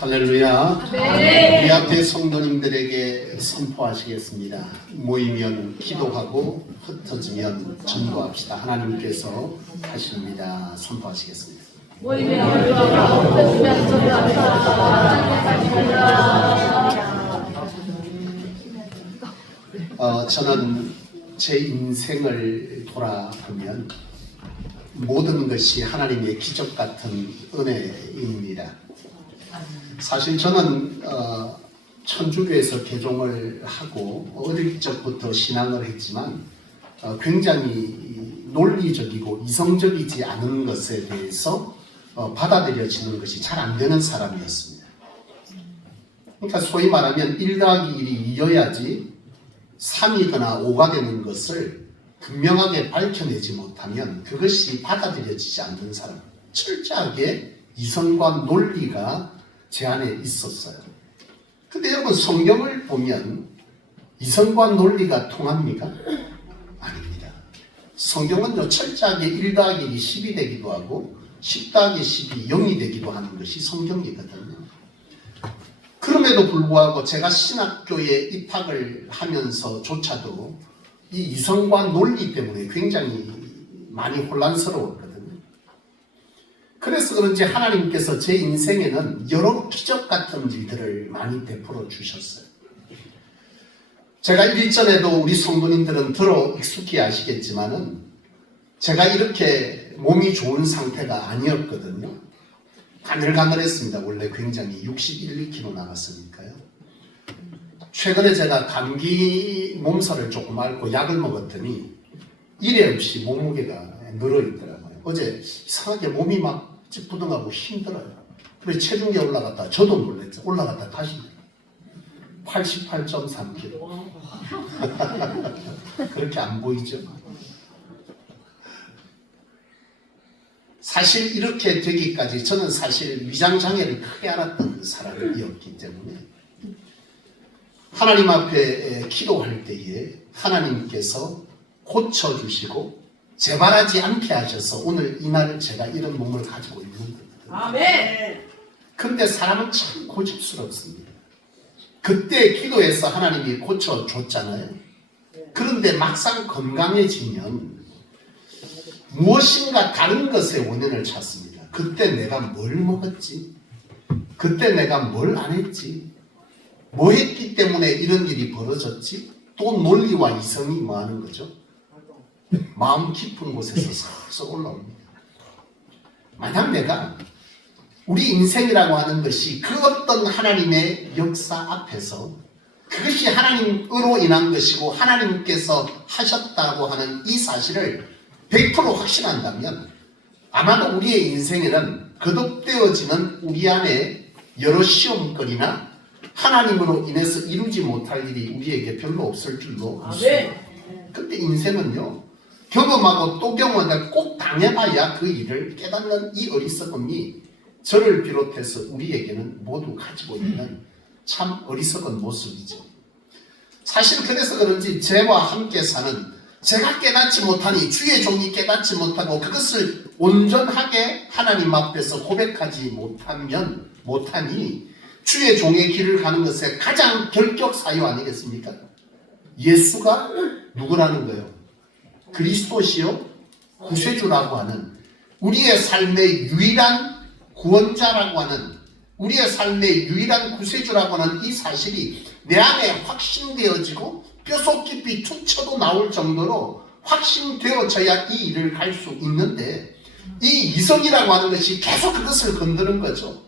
할렐루야. 네. 우리 앞에 성도님들에게 선포하시겠습니다. 모이면 기도하고 흩어지면 전도합시다. 하나님께서 하십니다. 선포하시겠습니다. 모이면 기도하고 흩어지면 전도합시다. 저는 제 인생을 돌아보면 모든 것이 하나님의 기적 같은 은혜입니다. 사실 저는 천주교에서 개종을 하고 어릴 적부터 신앙을 했지만 굉장히 논리적이고 이성적이지 않은 것에 대해서 받아들여지는 것이 잘 안 되는 사람이었습니다. 그러니까 소위 말하면 1 더하기 1이 2여야지 3이거나 5가 되는 것을 분명하게 밝혀내지 못하면 그것이 받아들여지지 않는 사람, 철저하게 이성과 논리가 제 안에 있었어요. 근데 여러분, 성경을 보면 이성과 논리가 통합니까? 아닙니다. 성경은 철저하게 1 더하기 1이 10이 되기도 하고 10 더하기 10이 0이 되기도 하는 것이 성경이거든요. 그럼에도 불구하고 제가 신학교에 입학을 하면서조차도 이 이성과 논리 때문에 굉장히 많이 혼란스러웠거든요. 그래서 그런지 하나님께서 제 인생에는 여러 기적 같은 일들을 많이 베풀어 주셨어요. 제가 일전에도 우리 성도님들은 들어 익숙히 아시겠지만은 제가 이렇게 몸이 좋은 상태가 아니었거든요. 가늘가늘했습니다. 원래 굉장히 61, 2kg 나갔으니까요. 최근에 제가 감기 몸살을 조금 앓고 약을 먹었더니 이래 없이 몸무게가 늘어있더라고요. 어제 이상하게 몸이 막 찌뿌둥하고 힘들어요. 그래서 체중계 올라갔다, 저도 놀랐죠. 올라갔다 다시 88.3kg. 그렇게 안 보이죠? 사실 이렇게 되기까지 저는 사실 위장장애를 크게 앓았던 사람이었기 때문에 하나님 앞에 기도할 때에 하나님께서 고쳐주시고 재발하지 않게 하셔서 오늘 이날 제가 이런 몸을 가지고 있는 겁니다. 아멘. 근데 사람은 참 고집스럽습니다. 그때 기도해서 하나님이 고쳐줬잖아요. 그런데 막상 건강해지면 무엇인가 다른 것의 원인을 찾습니다. 그때 내가 뭘 먹었지? 그때 내가 뭘 안 했지? 뭐 했기 때문에 이런 일이 벌어졌지? 또 논리와 이성이 뭐 하는 거죠? 마음 깊은 곳에서 서서 올라옵니다. 만약 내가 우리 인생이라고 하는 것이 그 어떤 하나님의 역사 앞에서 그것이 하나님으로 인한 것이고 하나님께서 하셨다고 하는 이 사실을 100% 확신한다면 아마도 우리의 인생에는 거듭되어지는 우리 안에 여러 시험거리나 하나님으로 인해서 이루지 못할 일이 우리에게 별로 없을 줄로 믿습니다. 근데 인생은요, 경험하고 또 경험하고 꼭 당해봐야 그 일을 깨닫는 이 어리석음이 저를 비롯해서 우리에게는 모두 가지고 있는 참 어리석은 모습이죠. 사실 그래서 그런지 저와 함께 사는 제가 깨닫지 못하니 주의 종이 깨닫지 못하고 그것을 온전하게 하나님 앞에서 고백하지 못하니 주의 종의 길을 가는 것의 가장 결격 사유 아니겠습니까? 예수가 누구라는 거예요? 그리스도시요 구세주라고 하는 우리의 삶의 유일한 구원자라고 하는 우리의 삶의 유일한 구세주라고 하는 이 사실이 내 안에 확신되어지고 뼈속 깊이 툭 쳐도 나올 정도로 확신되어져야 이 일을 갈 수 있는데 이 이성이라고 하는 것이 계속 그것을 건드는 거죠.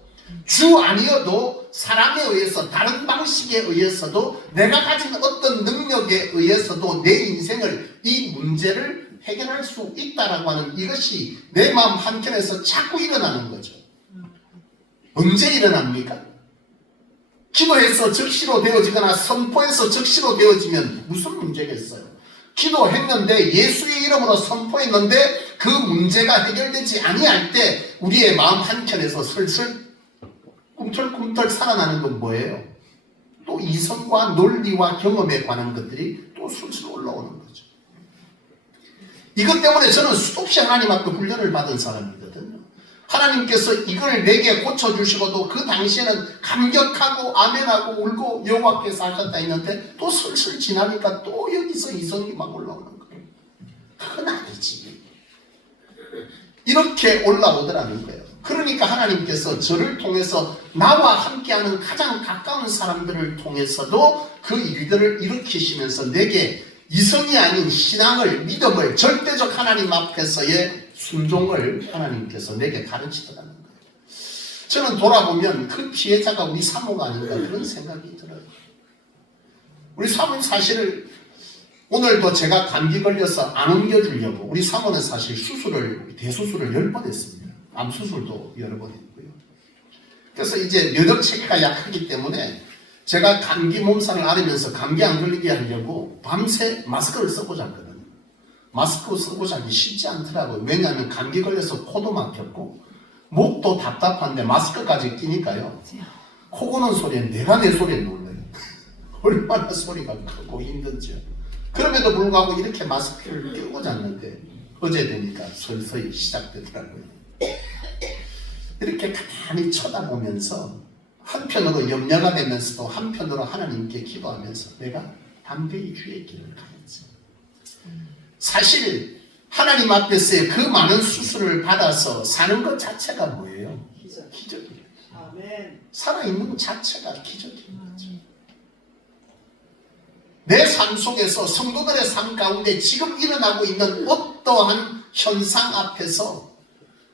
주 아니어도 사람에 의해서 다른 방식에 의해서도 내가 가진 어떤 능력에 의해서도 내 인생을 이 문제를 해결할 수 있다라고 하는 이것이 내 마음 한켠에서 자꾸 일어나는 거죠. 언제 일어납니까? 기도해서 적시로 되어지거나 선포해서 적시로 되어지면 무슨 문제겠어요? 기도했는데 예수의 이름으로 선포했는데 그 문제가 해결되지 아니할 때 우리의 마음 한켠에서 슬슬 꿈틀꿈틀 살아나는 건 뭐예요? 또 이성과 논리와 경험에 관한 것들이 또 술술 올라오는 거죠. 이것 때문에 저는 수없이 하나님 앞에 훈련을 받은 사람이거든요. 하나님께서 이걸 내게 고쳐주시고도 그 당시에는 감격하고 아멘하고 울고 여호와께서 하셨다 했는데 또 슬슬 지나니까 또 여기서 이성이 막 올라오는 거예요. 그건 아니지. 이렇게 올라오더라는 거예요. 그러니까 하나님께서 저를 통해서 나와 함께하는 가장 가까운 사람들을 통해서도 그 일들을 일으키시면서 내게 이성이 아닌 신앙을, 믿음을, 절대적 하나님 앞에서의 순종을 하나님께서 내게 가르치더라는 거예요. 저는 돌아보면 그 피해자가 우리 사모가 아닌가 그런 생각이 들어요. 우리 사모는 사실 오늘도 제가 감기 걸려서 안 옮겨주려고 우리 사모는 사실 대수술을 10번 했습니다. 암수술도 여러 번 했고요. 그래서 이제 면역 체계가 약하기 때문에 제가 감기 몸살을 앓으면서 감기 안 걸리게 하려고 밤새 마스크를 쓰고 잤거든요. 마스크 쓰고 자기 쉽지 않더라고요. 왜냐하면 감기 걸려서 코도 막혔고 목도 답답한데 마스크까지 끼니까요. 코 고는 소리에 내가 내 소리에 놀라요. 얼마나 소리가 크고 힘든지요. 그럼에도 불구하고 이렇게 마스크를 끼고 잤는데 어제 되니까 서서히 시작되더라고요. 이렇게 가만히 쳐다보면서 한편으로 염려가 되면서도 한편으로 하나님께 기도하면서 내가 담대히 주의 길을 가야지. 사실 하나님 앞에서의 그 많은 수술을 받아서 사는 것 자체가 뭐예요? 기적이에요. 살아있는 것 자체가 기적인 거죠. 내 삶 속에서 성도들의 삶 가운데 지금 일어나고 있는 어떠한 현상 앞에서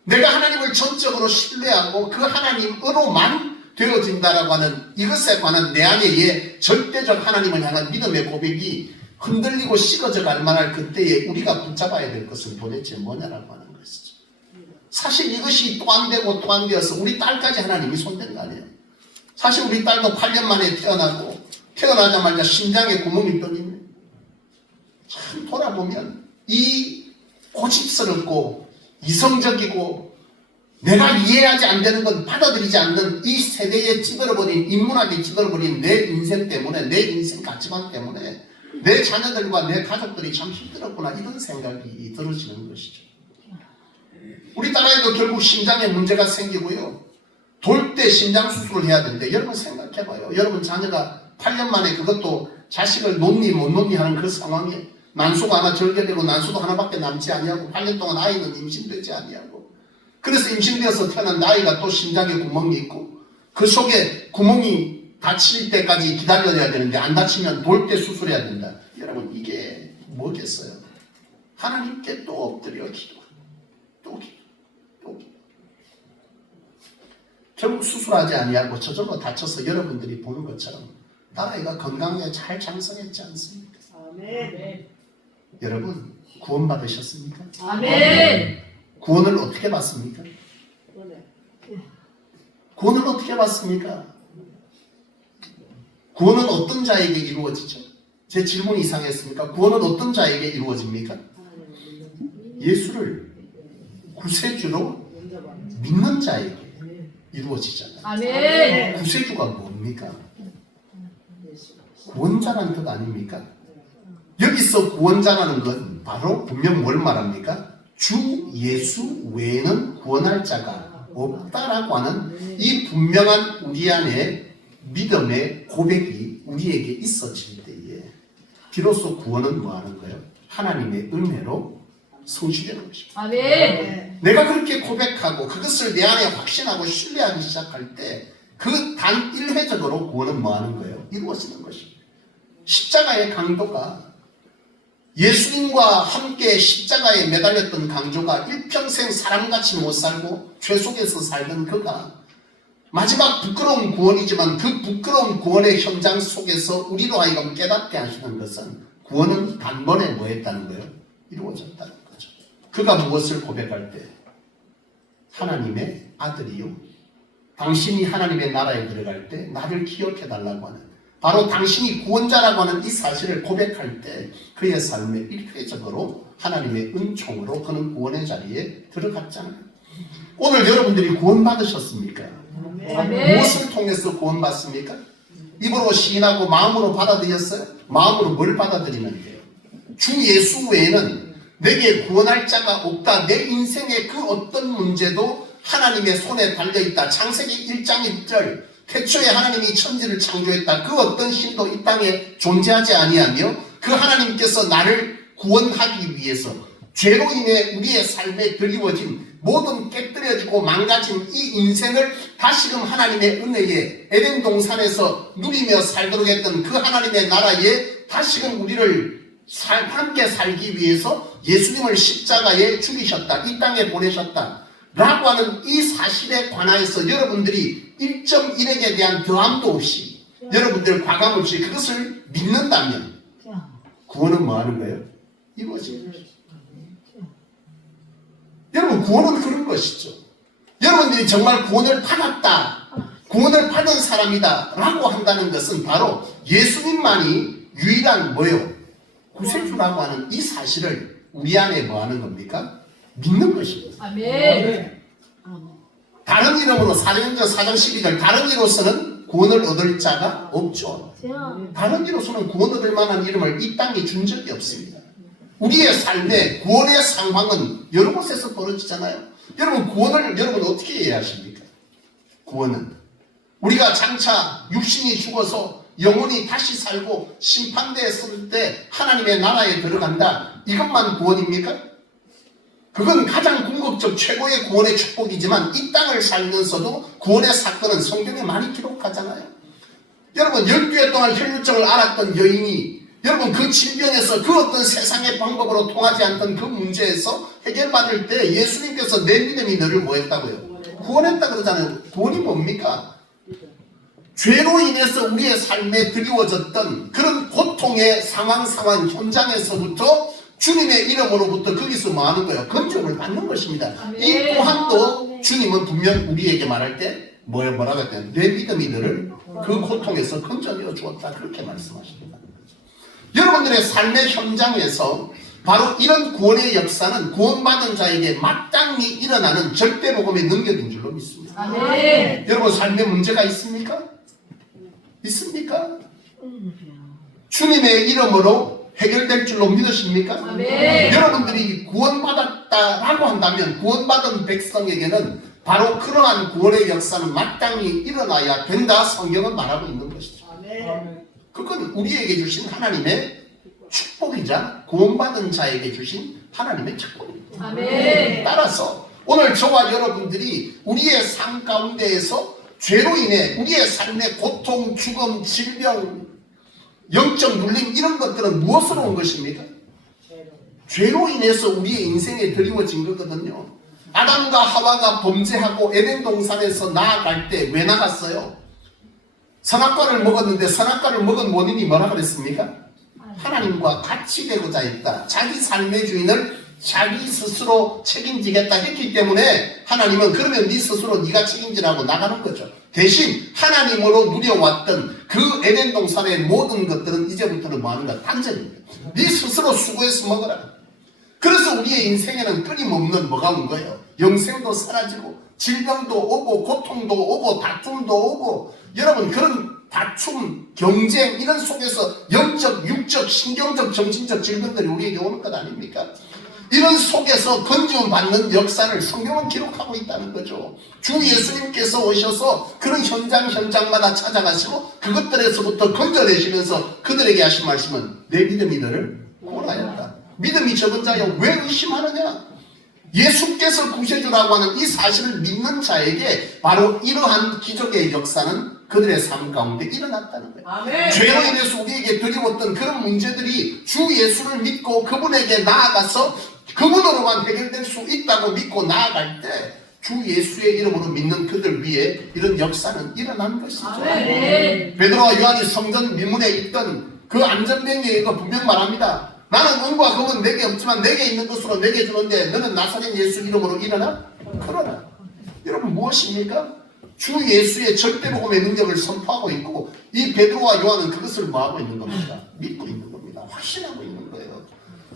내가 하나님을 전적으로 신뢰하고 그 하나님으로만 되어진다라고 하는 이것에 관한 내 안의 절대적 하나님을 향한 믿음의 고백이 흔들리고 식어져 갈 만할 그때에 우리가 붙잡아야 될 것은 도대체 뭐냐라고 하는 것이죠. 사실 이것이 또 안 되고 또 안 되어서 우리 딸까지 하나님이 손댄 거 아니에요. 사실 우리 딸도 8년 만에 태어나고 태어나자마자 심장에 구멍이 뚫리네. 참 돌아보면 이 고집스럽고 이성적이고 내가 이해하지 안 되는 건 받아들이지 않는 이 세대에 찌들어버린 인문학에 찌들어버린 내 인생 때문에 내 인생 가치관 때문에 내 자녀들과 내 가족들이 참 힘들었구나 이런 생각이 들어지는 것이죠. 우리 딸아이도 결국 심장에 문제가 생기고요. 돌 때 심장 수술을 해야 되는데 여러분 생각해봐요. 여러분 자녀가 8년 만에 그것도 자식을 놓니 못 놓니 하는 그 상황에 난소가 하나 절개되고 난소도 하나밖에 남지 아니하고 8년 동안 아이는 임신되지 아니하고 그래서 임신되어서 태어난 아이가 또 심장에 구멍이 있고 그 속에 구멍이 다칠 때까지 기다려야 되는데 안 다치면 돌 때 수술해야 된다. 여러분 이게 뭐겠어요? 하나님께 또 엎드려 기도하고 또 기도 또 기도 결국 수술하지 아니하고 저절로 다쳐서 여러분들이 보는 것처럼 딸아이가 건강하게 잘 장성했지 않습니까? 아멘. 여러분 구원받으셨습니까? 아멘. 구원을 어떻게 받습니까? 구원을 어떻게 받습니까? 구원은 어떤 자에게 이루어지죠? 제 질문이 이상했습니까? 구원은 어떤 자에게 이루어집니까? 예수를 구세주로 믿는 자에게 이루어지잖아요. 아멘. 구세주가 뭡니까? 구원자라는 뜻 아닙니까? 여기서 구원자라는 건 바로 분명 뭘 말합니까? 주 예수 외에는 구원할 자가 없다라고 하는 이 분명한 우리 안에 믿음의 고백이 우리에게 있어질 때에 비로소 구원은 뭐 하는 거예요? 하나님의 은혜로 성취되는 것입니다. 아멘. 내가 그렇게 고백하고 그것을 내 안에 확신하고 신뢰하기 시작할 때 그 단 1회적으로 구원은 뭐 하는 거예요? 이루어지는 것입니다. 십자가의 강도가 예수님과 함께 십자가에 매달렸던 강조가 일평생 사람같이 못 살고 죄 속에서 살던 그가 마지막 부끄러운 구원이지만 그 부끄러운 구원의 현장 속에서 우리로 하여금 깨닫게 하시는 것은 구원은 단번에 뭐 했다는 거예요? 이루어졌다는 거죠. 그가 무엇을 고백할 때 하나님의 아들이요 당신이 하나님의 나라에 들어갈 때 나를 기억해달라고 하는 바로 당신이 구원자라고 하는 이 사실을 고백할 때 그의 삶에 일회적으로 하나님의 은총으로 그는 구원의 자리에 들어갔잖아요. 오늘 여러분들이 구원받으셨습니까? 아멘. 무엇을 통해서 구원받습니까? 입으로 시인하고 마음으로 받아들였어요? 마음으로 뭘 받아들이면 돼요? 주 예수 외에는 내게 구원할 자가 없다. 내 인생의 그 어떤 문제도 하나님의 손에 달려있다. 창세기 1장 1절 태초에 하나님이 천지를 창조했다. 그 어떤 신도 이 땅에 존재하지 아니하며 그 하나님께서 나를 구원하기 위해서 죄로 인해 우리의 삶에 드리워진 모든 깨뜨려지고 망가진 이 인생을 다시금 하나님의 은혜에 에덴 동산에서 누리며 살도록 했던 그 하나님의 나라에 다시금 우리를 함께 살기 위해서 예수님을 십자가에 죽이셨다. 이 땅에 보내셨다. 라고 하는 이 사실에 관하여서 여러분들이 1.1액에 대한 더함도 없이 여러분들 과감 없이 그것을 믿는다면 구원은 뭐 하는 거예요? 이거지. 여러분 구원은 그런 것이죠. 여러분들이 정말 구원을 받았다, 구원을 받은 사람이다 라고 한다는 것은 바로 예수님만이 유일한 뭐요? 구세주라고 하는 이 사실을 우리 안에 뭐 하는 겁니까? 믿는 것입니다. 아멘. 다른 이름으로 사도행전 4장 12절 다른 이로서는 구원을 얻을 자가 없죠. 다른 이로서는 구원 얻을 만한 이름을 이 땅에 준 적이 없습니다. 우리의 삶에 구원의 상황은 여러 곳에서 벌어지잖아요. 여러분 구원을 여러분 어떻게 이해하십니까? 구원은 우리가 장차 육신이 죽어서 영혼이 다시 살고 심판대에 설 때 하나님의 나라에 들어간다. 이것만 구원입니까? 그건 가장 궁극적 최고의 구원의 축복이지만 이 땅을 살면서도 구원의 사건은 성경에 많이 기록하잖아요. 여러분 12해 동안 혈루증을 앓았던 여인이 여러분 그 질병에서 그 어떤 세상의 방법으로 통하지 않던 그 문제에서 해결받을 때 예수님께서 내 믿음이 너를 뭐 했다고요? 구원했다 그러잖아요. 구원이 뭡니까? 죄로 인해서 우리의 삶에 드리워졌던 그런 고통의 상황 현장에서부터 주님의 이름으로부터 거기서 뭐 하는 거예요? 건져을 받는 것입니다. 이 또한도 주님은 분명 우리에게 말할 때 뭐라고 했대요? 내 믿음이 너를 그 고통에서 건져내어 주었다. 그렇게 말씀하십니다. 여러분들의 삶의 현장에서 바로 이런 구원의 역사는 구원받은 자에게 마땅히 일어나는 절대복음의 능력인 줄로 믿습니다. 아멘. 여러분 삶에 문제가 있습니까? 있습니까? 주님의 이름으로 해결될 줄로 믿으십니까? 아멘. 여러분들이 구원받았다라고 한다면 구원받은 백성에게는 바로 그러한 구원의 역사는 마땅히 일어나야 된다. 성경은 말하고 있는 것이죠. 그건 우리에게 주신 하나님의 축복이자 구원받은 자에게 주신 하나님의 축복입니다. 아멘. 따라서 오늘 저와 여러분들이 우리의 삶 가운데에서 죄로 인해 우리의 삶의 고통, 죽음, 질병, 영적 눌림 이런 것들은 무엇으로 온 것입니까? 죄로 인해서 우리의 인생에 드리워진 거거든요. 아담과 하와가 범죄하고 에덴 동산에서 나아갈 때 왜 나갔어요? 선악과를 먹었는데 선악과를 먹은 원인이 뭐라 그랬습니까? 하나님과 같이 되고자 했다. 자기 삶의 주인을 자기 스스로 책임지겠다 했기 때문에 하나님은 그러면 네 스스로 네가 책임지라고 나가는 거죠. 대신 하나님으로 누려왔던 그 에덴 동산의 모든 것들은 이제부터는 뭐 하는 거야? 단절입니다. 네 스스로 수고해서 먹어라. 그래서 우리의 인생에는 끊임없는 뭐가 온 거예요? 영생도 사라지고 질병도 오고 고통도 오고 다툼도 오고 여러분 그런 다툼, 경쟁 이런 속에서 영적, 육적, 신경적, 정신적 질병들이 우리에게 오는 것 아닙니까? 이런 속에서 건지움 받는 역사를 성경은 기록하고 있다는 거죠. 주 예수님께서 오셔서 그런 현장마다 찾아가시고 그것들에서부터 건져내시면서 그들에게 하신 말씀은 내 믿음이 너를 구원하였다. 믿음이 적은 자여 왜 의심하느냐? 예수께서 구세주라고 하는 이 사실을 믿는 자에게 바로 이러한 기적의 역사는 그들의 삶 가운데 일어났다는 거예요. 아멘. 죄로 인해서 우리에게 드리웠던 그런 문제들이 주 예수를 믿고 그분에게 나아가서 그분으로만 해결될 수 있다고 믿고 나아갈 때 주 예수의 이름으로 믿는 그들 위에 이런 역사는 일어난 것이죠. 아멘. 베드로와 요한이 성전 미문에 있던 그 안전병에 이거 분명 말합니다. 나는 은과 금은 내게 없지만 내게 있는 것으로 내게 주는데 너는 나사렛 예수 이름으로 일어나? 그러나 여러분 무엇입니까? 주 예수의 절대복음의 능력을 선포하고 있고 이 베드로와 요한은 그것을 뭐하고 있는 겁니다? 믿고 있는 겁니다. 확신하고 있는 거예요.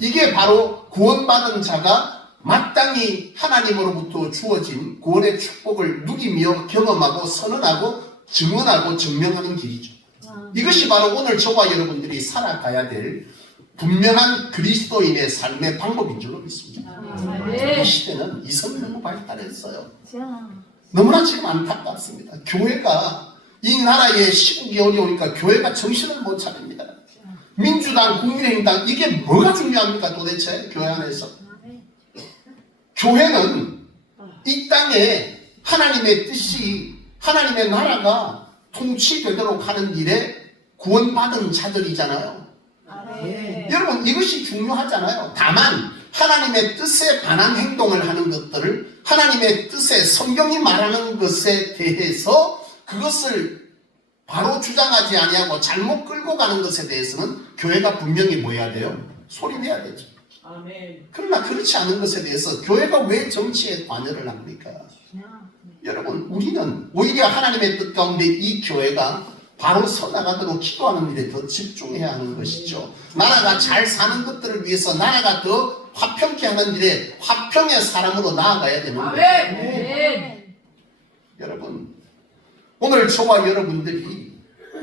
이게 바로 구원받은 자가 마땅히 하나님으로부터 주어진 구원의 축복을 누리며 경험하고 선언하고 증언하고 증명하는 길이죠. 이것이 바로 오늘 저와 여러분들이 살아가야 될 분명한 그리스도인의 삶의 방법인 줄로 믿습니다. 이 아멘. 시대는 이성이 너무 발달했어요. 너무나 지금 안타깝습니다. 교회가 이 나라의 시국이 어려우니까 교회가 정신을 못 차립니다. 민주당, 국민의힘당 이게 뭐가 중요합니까 도대체 교회 안에서? 교회는 이 땅에 하나님의 뜻이 하나님의 나라가 통치되도록 하는 일에 구원받은 자들이잖아요. 여러분 이것이 중요하잖아요. 다만 하나님의 뜻에 반한 행동을 하는 것들을 하나님의 뜻에 성경이 말하는 것에 대해서 그것을 바로 주장하지 아니하고 잘못 끌고 가는 것에 대해서는 교회가 분명히 뭐 해야 돼요? 소리내야 되죠. 아멘. 그러나 그렇지 않은 것에 대해서 교회가 왜 정치에 관여를 합니까? 여러분 우리는 오히려 하나님의 뜻 가운데 이 교회가 바로 서나가도록 기도하는 일에 더 집중해야 하는 것이죠. 나라가 잘 사는 것들을 위해서 나라가 더 화평케 하는 일에 화평의 사람으로 나아가야 되는 거예요. 아멘. 여러분 오늘 저와 여러분들이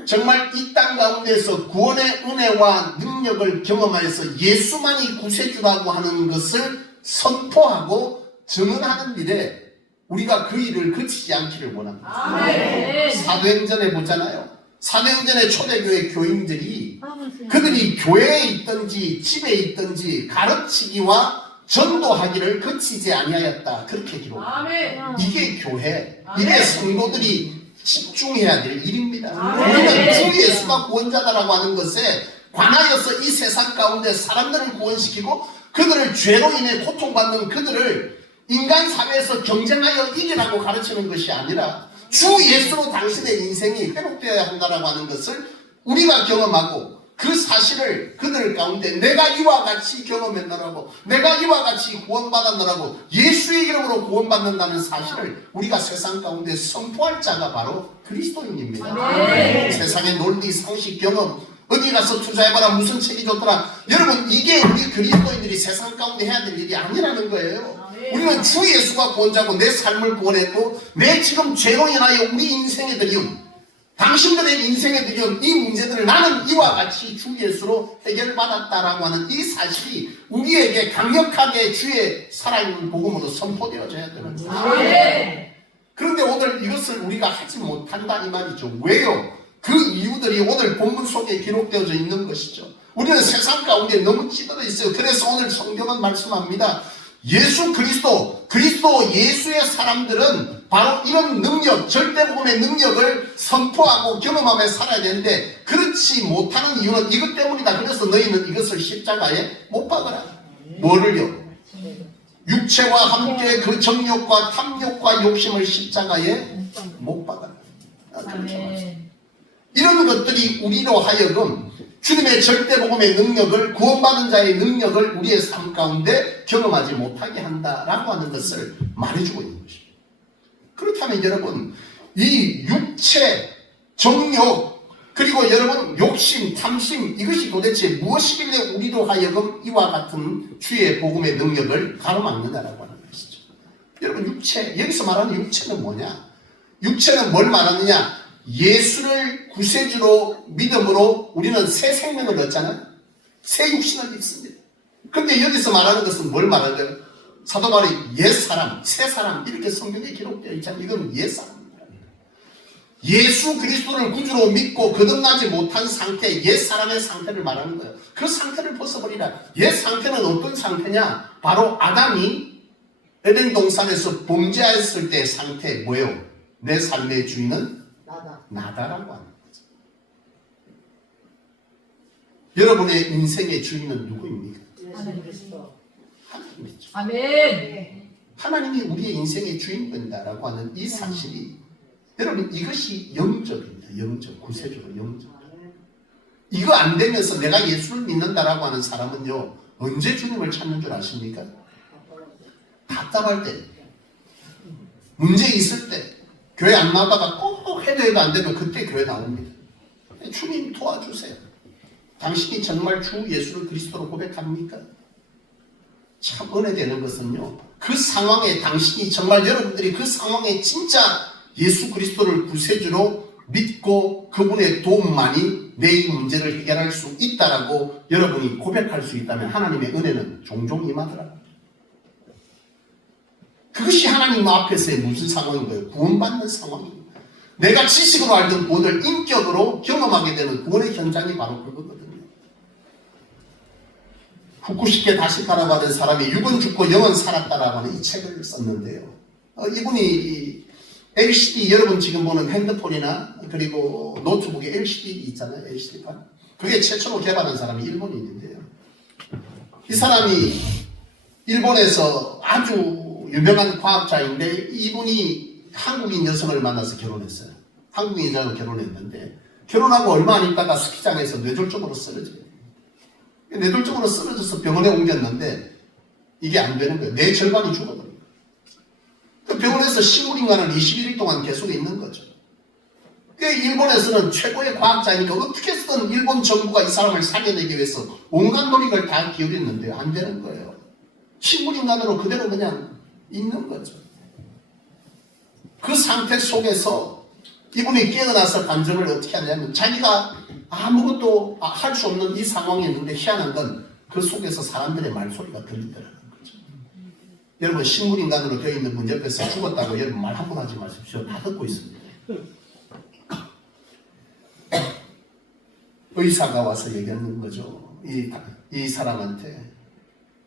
정말 이 땅 가운데서 구원의 은혜와 능력을 경험하여서 예수만이 구세주라고 하는 것을 선포하고 증언하는 일에 우리가 그 일을 그치지 않기를 원합니다. 아멘. 사도행전에 보잖아요. 사도행전의 초대교회 교인들이 그들이 교회에 있든지 집에 있든지 가르치기와 전도하기를 그치지 아니하였다. 그렇게 기록합니다. 아멘. 이게 교회, 이게 성도들이 집중해야 될 일입니다. 아멘. 우리는 주 예수가 구원자다라고 하는 것에 관하여서 이 세상 가운데 사람들을 구원시키고 그들을 죄로 인해 고통받는 그들을 인간 사회에서 경쟁하여 이기라고 가르치는 것이 아니라 주 예수로 당신의 인생이 회복되어야 한다라고 하는 것을 우리가 경험하고 그 사실을 그들 가운데 내가 이와 같이 경험했노라고 내가 이와 같이 구원받았노라고 예수의 이름으로 구원받는다는 사실을 우리가 세상 가운데 선포할 자가 바로 그리스도인입니다. 아멘. 세상의 논리, 상식, 경험 어디 가서 투자해봐라 무슨 책이 좋더라. 여러분 이게 우리 그리스도인들이 세상 가운데 해야 될 일이 아니라는 거예요. 우리는 주 예수가 구원자고 내 삶을 구원했고 내 지금 죄로 인하여 우리 인생에 들이온 당신들의 인생에 들이온 이 문제들을 나는 이와 같이 주 예수로 해결받았다라고 하는 이 사실이 우리에게 강력하게 주의 살아있는 복음으로 선포되어져야 되는 거예요. 아멘. 그런데 오늘 이것을 우리가 하지 못한다 이 말이죠. 왜요? 그 이유들이 오늘 본문 속에 기록되어져 있는 것이죠. 우리는 세상 가운데 너무 찌들어 있어요. 그래서 오늘 성경은 말씀합니다. 예수 그리스도 예수의 사람들은 바로 이런 능력, 절대복음의 능력을 선포하고 경험하며 살아야 되는데 그렇지 못하는 이유는 이것 때문이다. 그래서 너희는 이것을 십자가에 못 박아라. 뭐를요? 육체와 함께 그 정욕과 탐욕과 욕심을 십자가에 못 박아라. 아멘. 이런 것들이 우리로 하여금 주님의 절대복음의 능력을 구원받은 자의 능력을 우리의 삶 가운데 경험하지 못하게 한다라고 하는 것을 말해주고 있는 것입니다. 그렇다면 여러분 이 육체, 정욕 그리고 여러분 욕심, 탐심 이것이 도대체 무엇이길래 우리로 하여금 이와 같은 주의 복음의 능력을 가로막느냐라고 하는 것이죠. 여러분 육체, 여기서 말하는 육체는 뭐냐? 육체는 뭘 말하느냐? 예수를 구세주로 믿음으로 우리는 새 생명을 얻잖아요. 새 육신을 입습니다. 그런데 여기서 말하는 것은 뭘 말하는 거예요? 사도 바울이 옛사람, 새사람 이렇게 성경에 기록되어 있잖아요. 이건 옛사람입니다. 예수 그리스도를 구주로 믿고 거듭나지 못한 상태, 옛사람의 상태를 말하는 거예요. 그 상태를 벗어버리라. 옛 상태는 어떤 상태냐? 바로 아담이 에덴 동산에서 범죄했을 때의 상태 뭐예요? 내 삶의 주인은 나다라고 하는 거죠. 여러분의 인생의 주인은 누구입니까? 하나님께서. 하나님이죠. 아멘. 하나님이 우리의 인생의 주인공이다라고 하는 이 사실이 여러분 이것이 영접입니다. 영접, 구세주로 영접. 이거 안 되면서 내가 예수를 믿는다라고 하는 사람은요 언제 주님을 찾는 줄 아십니까? 답답할 때, 문제 있을 때, 교회 안 나가다가 꼭 해도 안 되면 그때 교회 나옵니다. 주님 도와주세요. 당신이 정말 주 예수를 그리스도로 고백합니까? 참 은혜되는 것은요 그 상황에 당신이 정말 여러분들이 그 상황에 진짜 예수 그리스도를 구세주로 믿고 그분의 도움만이 내 이 문제를 해결할 수 있다라고 여러분이 고백할 수 있다면 하나님의 은혜는 종종 임하더라고요. 그것이 하나님 앞에서의 무슨 상황인 거예요? 구원받는 상황입니다. 내가 지식으로 알던 구원을 인격으로 경험하게 되는 구원의 현장이 바로 그거거든요. 후쿠시케 다시카라고 하는 사람이 육은 죽고 영은 살았다라고 하는 이 책을 썼는데요. 이분이 LCD, 여러분 지금 보는 핸드폰이나 그리고 노트북에 LCD 있잖아요. LCD판. 그게 최초로 개발한 사람이 일본인인데요. 이 사람이 일본에서 아주 유명한 과학자인데 이분이 한국인 여성을 만나서 결혼했어요. 한국인 여자로 결혼했는데 결혼하고 얼마 안 있다가 스키장에서 뇌졸중으로 쓰러져요. 뇌졸중으로 쓰러져서 병원에 옮겼는데 이게 안 되는 거예요. 뇌 절반이 죽어버려요. 그 병원에서 식물인간을 21일 동안 계속 있는 거죠. 일본에서는 최고의 과학자니까 어떻게 해서든 일본 정부가 이 사람을 살려내기 위해서 온갖 노력을 다 기울였는데 안 되는 거예요. 식물인간으로 그대로 그냥 있는 거죠. 그 상태 속에서 이분이 깨어나서 간증을 어떻게 하냐면 자기가 아무것도 할 수 없는 이 상황이 있는데 희한한 건 그 속에서 사람들의 말소리가 들리더라고요. 여러분 식물인간으로 되어 있는 분 옆에서 죽었다고 여러분 말 한 번 하지 마십시오. 다 듣고 있습니다. 의사가 와서 얘기하는 거죠. 이 사람한테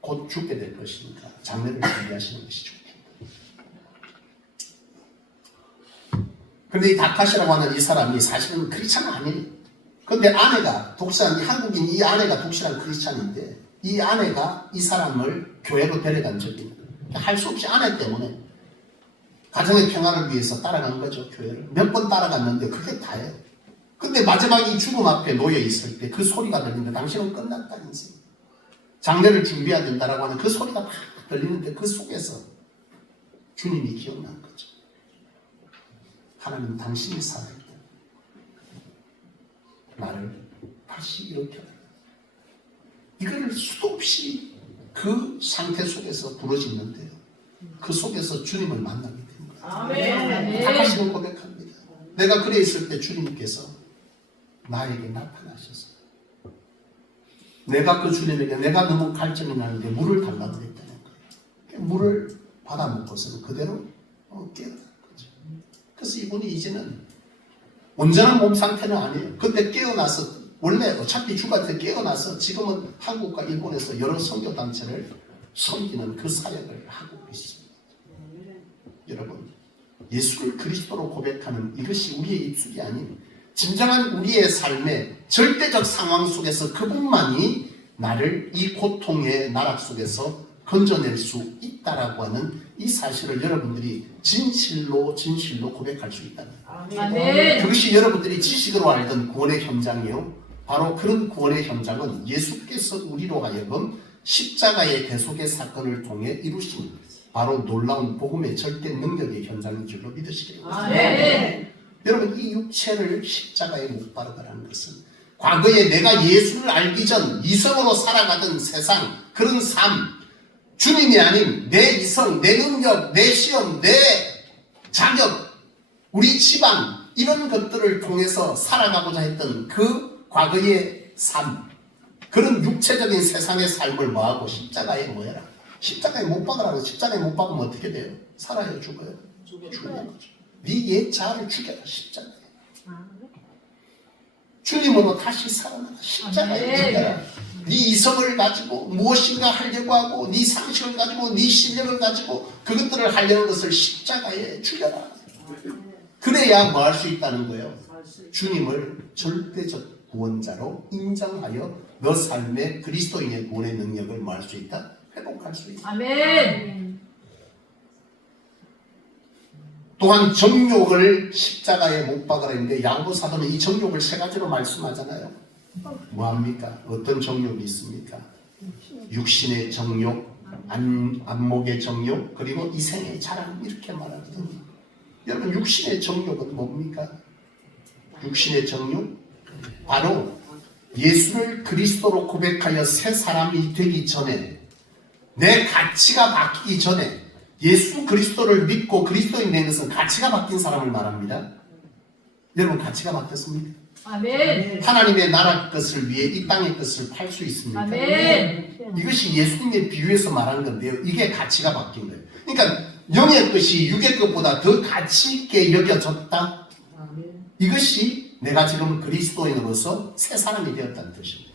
곧 죽게 될 것이니까 장례를 준비하시는 것이 좋겠다. 그런데 이 다카시라고 하는 이 사람이 사실은 크리스찬은 아니에요. 그런데 아내가 독실한 한국인 이 아내가 독실한 크리스찬인데 이 아내가 이 사람을 교회로 데려간 적이 있는 할 수 없이 아내 때문에 가정의 평화를 위해서 따라간 거죠. 교회를 몇 번 따라갔는데 그게 다예요. 근데 마지막에 이 죽음 앞에 놓여 있을 때 그 소리가 들리는데 당신은 끝났다 인생. 장례를 준비해야 된다라고 하는 그 소리가 막 들리는데 그 속에서 주님이 기억난 거죠. 하나님 당신이 살아있다. 나를 다시 일으켜라. 이거를 수도 없이 그 상태 속에서 부러지는데요. 그 속에서 주님을 만나게 된 거예요. 아멘. 다카시는 고백합니다. 내가 그래 있을 때 주님께서 나에게 나타나셔서 내가 그 주님에게 내가 너무 갈증이 나는데 물을 달라고 했다는 거예요. 물을 받아먹고서는 그대로 깨어난 거죠. 그래서 이분이 이제는 온전한 몸 상태는 아니에요. 근데 깨어나서 원래 어차피 죽을 때 깨어나서 지금은 한국과 일본에서 여러 선교단체를 섬기는 그 사역을 하고 있습니다. 여러분 예수를 그리스도로 고백하는 이것이 우리의 입술이 아닌 진정한 우리의 삶의 절대적 상황 속에서 그분만이 나를 이 고통의 나락 속에서 건져낼 수 있다라고 하는 이 사실을 여러분들이 진실로 고백할 수 있다. 아멘. 그것이 여러분들이 지식으로 알던 구원의 현장이요. 바로 그런 구원의 현장은 예수께서 우리로 하여금 십자가의 대속의 사건을 통해 이루신 바로 놀라운 복음의 절대 능력의 현장인 줄로 믿으시기 바랍니다. 아멘. 여러분 이 육체를 십자가에 못 박으라는 것은 과거에 내가 예수를 알기 전 이성으로 살아가던 세상 그런 삶 주님이 아닌 내 이성, 내 능력, 내 시험, 내 자격, 우리 집안 이런 것들을 통해서 살아가고자 했던 그 과거의 삶 그런 육체적인 세상의 삶을 뭐하고 십자가에 뭐해라. 십자가에 못 박으라고. 십자가에 못 박으면 어떻게 돼요? 살아요? 죽어요? 죽는 거죠. 네 옛 자아를 죽여라. 십자가에. 주님으로 다시 살아나라. 십자가에 죽여라. 네 이성을 가지고 무엇인가 하려고 하고 네 상식을 가지고 네 실력을 가지고 그것들을 하려는 것을 십자가에 죽여라. 그래야 뭐 할 수 있다는 거예요. 주님을 절대적 구원자로 인정하여 너 삶의 그리스도인의 구원의 능력을 뭐 할 수 있다? 회복할 수 있다. 아멘. 또한 정욕을 십자가에 못 박으라 했는데 야고보 사도는 이 정욕을 세 가지로 말씀하잖아요. 뭐합니까? 어떤 정욕이 있습니까? 육신의 정욕, 안목의 정욕, 그리고 이생의 자랑 이렇게 말하거든요. 여러분 육신의 정욕은 뭡니까? 육신의 정욕? 바로 예수를 그리스도로 고백하여 새 사람이 되기 전에 내 가치가 바뀌기 전에 예수 그리스도를 믿고 그리스도인 된 것은 가치가 바뀐 사람을 말합니다. 여러분 가치가 바뀌었습니까? 아멘. 하나님의 나라 것을 위해 이 땅의 것을 팔 수 있습니까? 아멘. 이것이 예수님의 비유에서 말하는 건데요. 이게 가치가 바뀐 거예요. 그러니까 영의 것이 육의 것보다 더 가치 있게 여겨졌다. 아멘. 이것이 내가 지금 그리스도인으로서 새 사람이 되었다는 뜻입니다.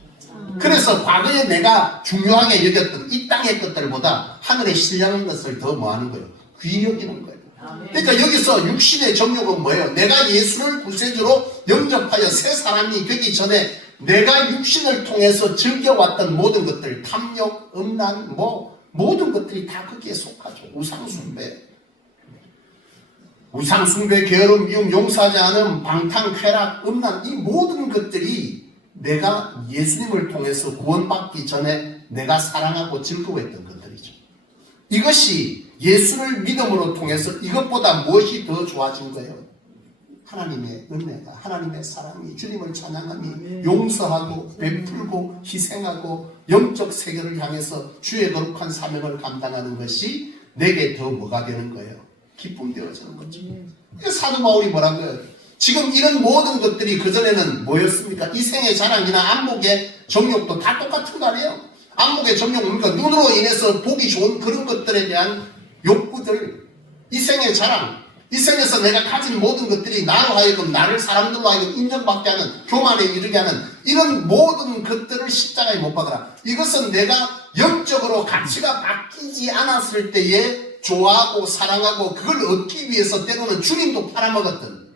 그래서 과거에 내가 중요하게 여겼던 이 땅의 것들보다 하늘의 신령한 것을 더 뭐하는 거예요? 귀히 여기는 거예요. 아멘. 그러니까 여기서 육신의 정욕은 뭐예요? 내가 예수를 구세주로 영접하여 새 사람이 되기 전에 내가 육신을 통해서 즐겨왔던 모든 것들, 탐욕, 음란, 모든 것들이 다 거기에 속하죠. 우상숭배, 게으름, 미움, 용서하지 않음, 방탕, 쾌락, 음란, 이 모든 것들이 내가 예수님을 통해서 구원받기 전에 내가 사랑하고 즐거워했던 것들이죠. 이것이 예수를 믿음으로 통해서 이것보다 무엇이 더 좋아진 거예요? 하나님의 은혜가, 하나님의 사랑이, 주님을 찬양함이, 용서하고 베풀고 희생하고 영적 세계를 향해서 주의 거룩한 사명을 감당하는 것이 내게 더 뭐가 되는 거예요? 기쁨 되어지는 거죠. 사도 바울이 뭐라고요? 지금 이런 모든 것들이 그전에는 뭐였습니까? 이생의 자랑이나 안목의 정욕도 다 똑같은 거 아니에요? 안목의 정욕은 그러니까 눈으로 인해서 보기 좋은 그런 것들에 대한 욕구들, 이생의 자랑, 이 생에서 내가 가진 모든 것들이 나로 하여금 나를 사람들로 하여금 인정받게 하는, 교만에 이르게 하는 이런 모든 것들을 십자가에 못 박아라. 이것은 내가 영적으로 가치가 바뀌지 않았을 때에 좋아하고 사랑하고 그걸 얻기 위해서 때로는 주님도 팔아먹었던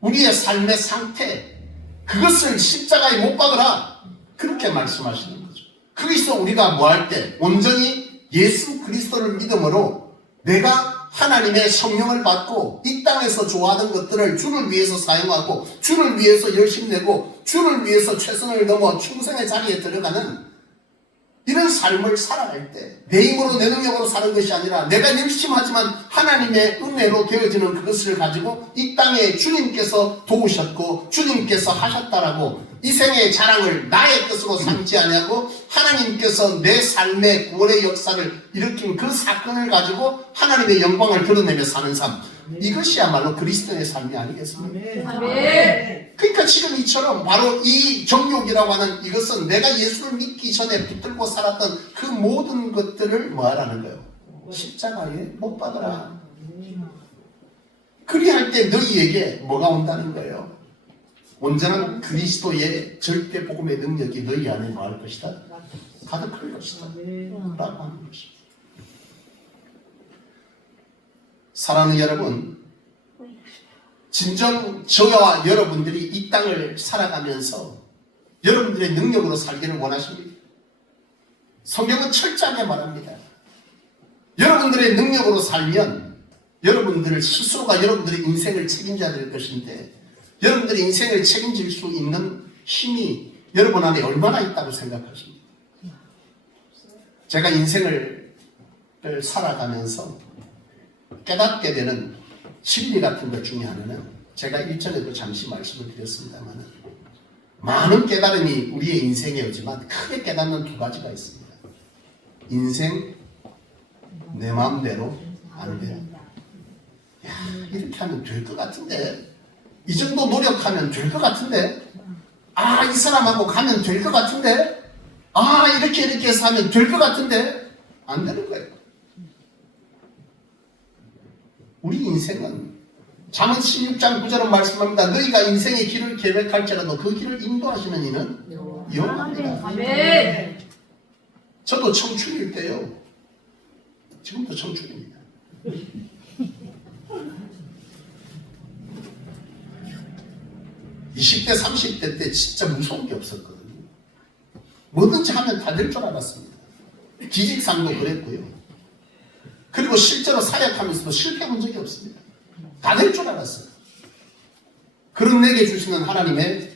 우리의 삶의 상태, 그것을 십자가에 못 박으라. 그렇게 말씀하시는 거죠. 거기서 우리가 뭐 할 때 온전히 예수 그리스도를 믿음으로 내가 하나님의 성령을 받고 이 땅에서 좋아하는 것들을 주를 위해서 사용하고 주를 위해서 열심히 내고 주를 위해서 최선을 넘어 충성의 자리에 들어가는 이런 삶을 살아갈 때 내 힘으로 내 능력으로 사는 것이 아니라 내가 열심히 하지만 하나님의 은혜로 되어지는 그것을 가지고 이 땅에 주님께서 도우셨고 주님께서 하셨다라고 이 생의 자랑을 나의 것으로 삼지 아니하고 하나님께서 내 삶의 구원의 역사를 일으킨 그 사건을 가지고 하나님의 영광을 드러내며 사는 삶, 이것이야말로 그리스도의 삶이 아니겠습니까? 아멘. 그러니까 지금 이처럼 바로 이 정욕이라고 하는 이것은 내가 예수를 믿기 전에 붙들고 살았던 그 모든 것들을 뭐하라는 거예요? 십자가에 못 박아라. 그리할 때 너희에게 뭐가 온다는 거예요? 온전한 그리스도의 절대 복음의 능력이 너희 안에 뭐할 것이다? 가득할 것이다 라고 하는 것입니다. 사랑하는 여러분, 진정 저와 여러분들이 이 땅을 살아가면서 여러분들의 능력으로 살기를 원하십니까? 성경은 철저하게 말합니다. 여러분들의 능력으로 살면 여러분들 스스로가 여러분들의 인생을 책임져야 될 것인데 여러분들의 인생을 책임질 수 있는 힘이 여러분 안에 얼마나 있다고 생각하십니까? 제가 인생을 살아가면서 깨닫게 되는 진리 같은 것 중에 하나는 제가 일전에도 잠시 말씀을 드렸습니다만 많은 깨달음이 우리의 인생에 오지만 크게 깨닫는 두 가지가 있습니다. 인생 내 마음대로 안 된다. 야, 이렇게 하면 될 것 같은데, 이 정도 노력하면 될 것 같은데, 아, 이 사람하고 가면 될 것 같은데, 아, 이렇게 해서 하면 될 것 같은데, 안 되는 거예요. 우리 인생은 잠언 16장 9절은 말씀합니다. 너희가 인생의 길을 계획할지라도 그 길을 인도하시는 이는 여호와입니다. 아멘. 저도 청춘일 때요. 지금도 청춘입니다. (20대) 30대 때 진짜 무서운 게 없었거든요. 뭐든지 하면 다 될 줄 알았습니다. 기직상도 그랬고요. 그리고 실제로 사역하면서도 실패해 본 적이 없습니다. 다 될 줄 알았어요. 그런 내게 주시는 하나님의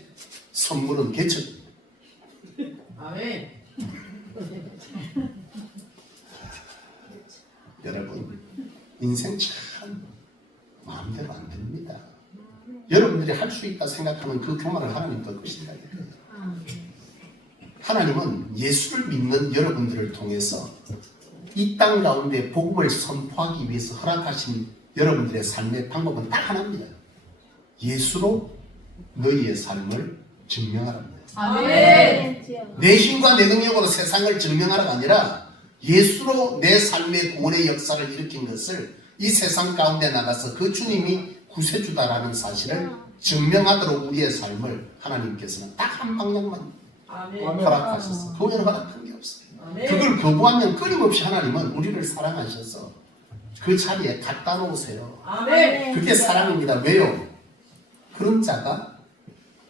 선물은 개척입니다. 아멘. 여러분, 인생 참 마음대로 안 됩니다. 여러분들이 할 수 있다 생각하는 그 교만을 하나님 걸 것이다. 하나님은 예수를 믿는 여러분들을 통해서 이 땅 가운데 복음을 선포하기 위해서 허락하신 여러분들의 삶의 방법은 딱 하나입니다. 예수로 너희의 삶을 증명하랍니다. 아멘. 내 힘과 내 능력으로 세상을 증명하라가 아니라 예수로 내 삶의 구원의 역사를 일으킨 것을 이 세상 가운데 나가서 그 주님이 구세주다라는 사실을 증명하도록 우리의 삶을 하나님께서는 딱 한 방향만 아멘. 허락하셨어요. 그 외에는 허락한 게 없어요. 아멘. 그걸 거부하면 끊임없이 하나님은 우리를 사랑하셔서 그 자리에 갖다 놓으세요. 아멘. 그게 사랑입니다. 왜요? 그런 자가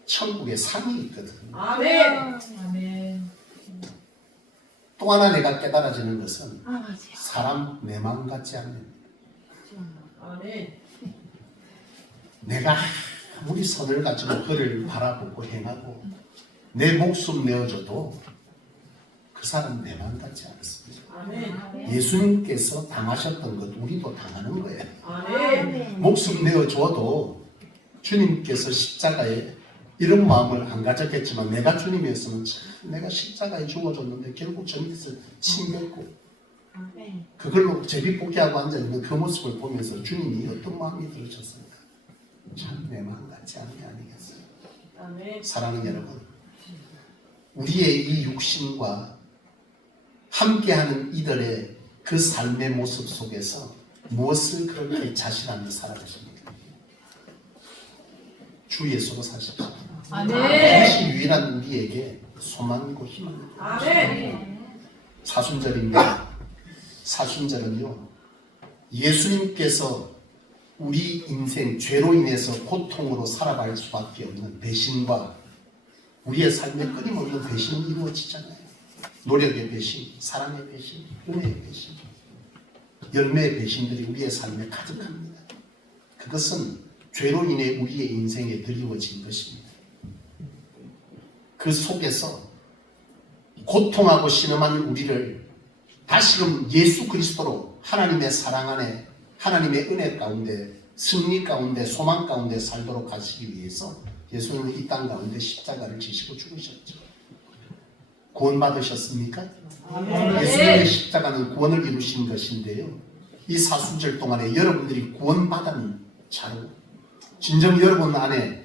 천국에 상이 있거든. 아멘. 아멘. 또 하나 내가 깨달아지는 것은 아, 맞아요. 사람 내 마음 같지 않는, 아멘. 내가 아무리 선을 가지고 그를 바라보고 행하고 내 목숨 내어줘도 그 사람 내 마음 같지 않습니다. 아멘. 예수님께서 당하셨던 것 우리도 당하는 거예요. 아멘. 목숨 내어줘도 주님께서 십자가에 이런 마음을 안 가졌겠지만 내가 주님이었으면 참 내가 십자가에 죽어줬는데 결국 저 밑에서 침 뱉고 그걸로 제비뽑기하고 앉아있는 그 모습을 보면서 주님이 어떤 마음이 들으셨습니까? 참 내 마음 같지 않은 게 아니겠어요. 아멘. 사랑하는 여러분, 우리의 이 육신과 함께하는 이들의 그 삶의 모습 속에서 무엇을 그렇게 자신하며 살아가십니까? 주 예수로 사십시오. 아멘. 그것이 유일한 우리에게 소망이고 희망입니다. 아멘. 사순절입니다. 사순절은요, 예수님께서 우리 인생 죄로 인해서 고통으로 살아갈 수밖에 없는 배신과 우리의 삶에 끊임없는 배신이 이루어지잖아요. 노력의 배신, 사랑의 배신, 은혜의 배신, 열매의 배신들이 우리의 삶에 가득합니다. 그것은 죄로 인해 우리의 인생에 드리워진 것입니다. 그 속에서 고통하고 신음한 우리를 다시금 예수 그리스도로 하나님의 사랑 안에, 하나님의 은혜 가운데, 승리 가운데, 소망 가운데 살도록 하시기 위해서 예수님은 이 땅 가운데 십자가를 지시고 죽으셨죠. 구원받으셨습니까? 아멘. 예수님의 십자가는 구원을 이루신 것인데요. 이 사순절 동안에 여러분들이 구원받은 자로 진정 여러분 안에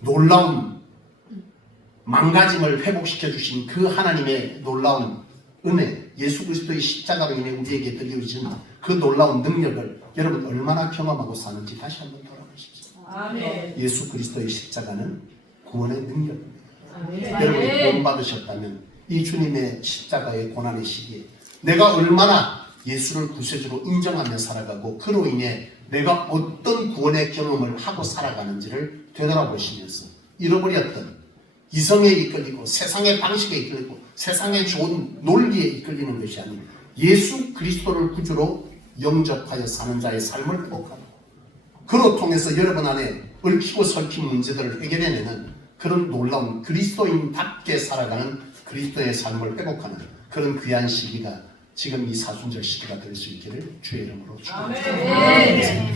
놀라운 망가짐을 회복시켜 주신 그 하나님의 놀라운 은혜, 예수 그리스도의 십자가로 인해 우리에게 드려진 그 놀라운 능력을 여러분 얼마나 경험하고 사는지 다시 한번 돌아보십시오. 아멘. 예수 그리스도의 십자가는 구원의 능력입니다. 아멘. 여러분이 구원받으셨다면 이 주님의 십자가의 고난의 시기에 내가 얼마나 예수를 구세주로 인정하며 살아가고 그로 인해 내가 어떤 구원의 경험을 하고 살아가는지를 되돌아보시면서 잃어버렸던 이성에 이끌리고 세상의 방식에 이끌리고 세상의 좋은 논리에 이끌리는 것이 아닌 예수 그리스도를 구주로 영접하여 사는 자의 삶을 회복하고 그로 통해서 여러분 안에 얽히고 설킨 문제들을 해결해내는 그런 놀라운 그리스도인답게 살아가는 그리스도의 삶을 회복하는 그런 귀한 시기가 지금 이 사순절 시기가 될 수 있기를 주의 이름으로 축원합니다. 아멘.